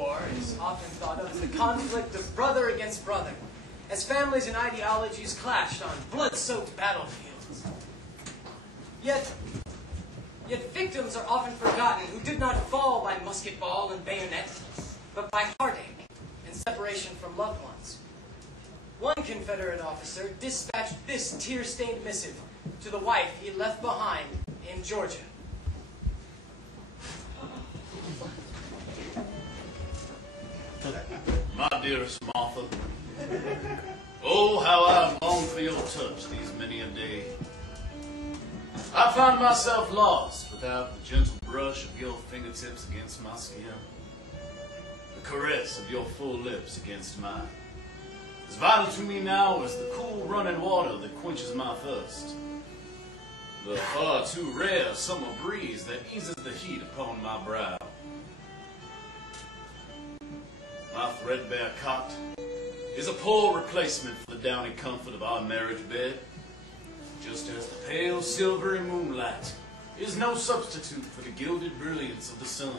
War is often thought of as the conflict of brother against brother, as families and ideologies clashed on blood-soaked battlefields. Yet victims are often forgotten who did not fall by musket ball and bayonet, but by heartache and separation from loved ones. One Confederate officer dispatched this tear-stained missive to the wife he left behind in Georgia. My dearest Martha, oh, how I long for your touch these many a day. I find myself lost without the gentle brush of your fingertips against my skin, the caress of your full lips against mine. As vital to me now as the cool running water that quenches my thirst, the far too rare summer breeze that eases the heat upon my brow. My threadbare cot is a poor replacement for the downy comfort of our marriage bed, just as the pale silvery moonlight is no substitute for the gilded brilliance of the sun.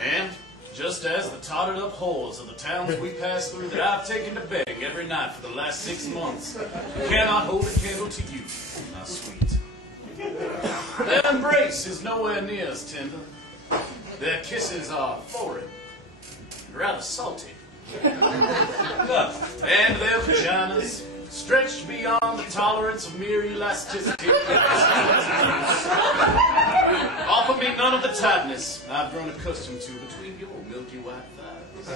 And just as the totted up whores of the towns we pass through that I've taken to beg every night for the last 6 months cannot hold a candle to you, my sweet. Their embrace is nowhere near as tender. Their kisses are foreign and rather salty. And their vaginas, stretched beyond the tolerance of mere elasticity, offer me none of the tightness I've grown accustomed to between your milky white thighs.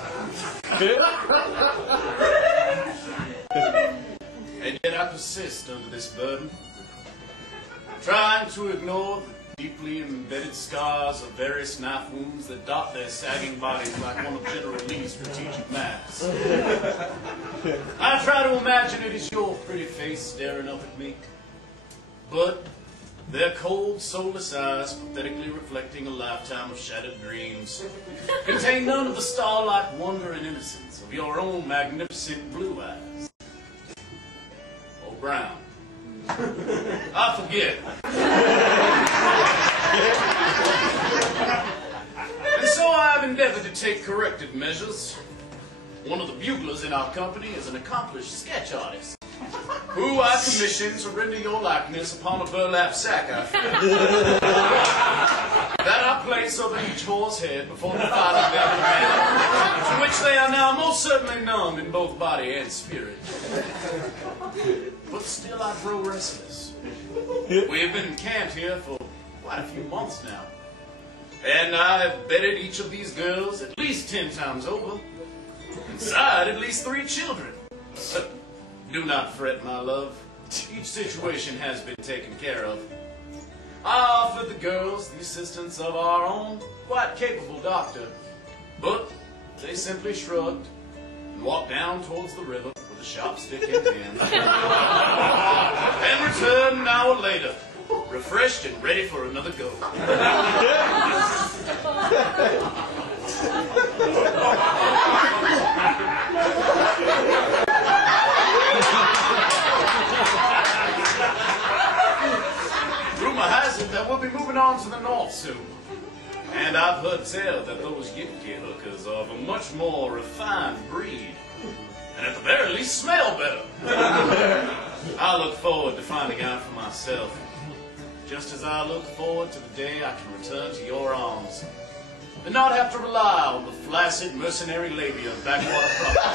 And yet I persist under this burden, trying to ignore the deeply embedded scars of various knife wounds that dot their sagging bodies like one of General Lee's strategic maps. I try to imagine it is your pretty face staring up at me, but their cold, soulless eyes, pathetically reflecting a lifetime of shattered dreams, contain none of the star-like wonder and innocence of your own magnificent blue eyes. Or brown. I forget. And so I have endeavored to take corrective measures. One of the buglers in our company is an accomplished sketch artist, who I commissioned to render your likeness upon a burlap sack I filled. That I place over each horse head before the fighting battle man, to which they are now most certainly numb in both body and spirit. But still I grow restless. We have been encamped here for quite a few months now, and I have bedded each of these girls at least 10 times over, inside at least 3 children. Do not fret, my love. Each situation has been taken care of. I offered the girls the assistance of our own, quite capable doctor, but they simply shrugged and walked down towards the river with a sharp stick in hand, and returned an hour later, refreshed and ready for another go. Rumor has it that we'll be moving on to the north soon. And I've heard tell that those Yankee hookers are of a much more refined breed, and at the very least smell better. I look forward to finding out for myself, just as I look forward to the day I can return to your arms and not have to rely on the flaccid mercenary labia of backwater property.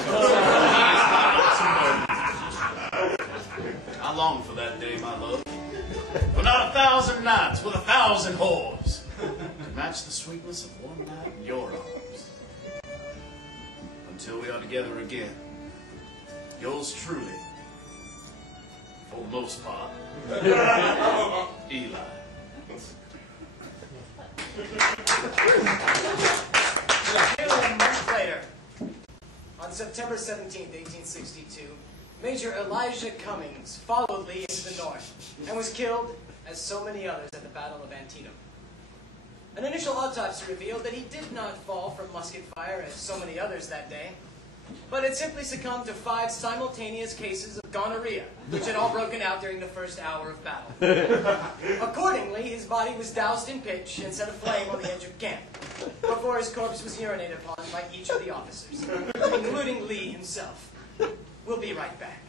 I long for that day, my love, for not 1,000 nights with 1,000 whores to match the sweetness of one night in your arms. Until we are together again, yours truly, for the most part, Eli. A month later, on September 17, 1862, Major Elijah Cummings followed Lee into the north and was killed, as so many others, at the Battle of Antietam. An initial autopsy revealed that he did not fall from musket fire, as so many others that day, but had simply succumbed to 5 simultaneous cases of gonorrhea, which had all broken out during the first hour of battle. Accordingly, his body was doused in pitch and set aflame on the edge of camp, before his corpse was urinated upon by each of the officers, including Lee himself. We'll be right back.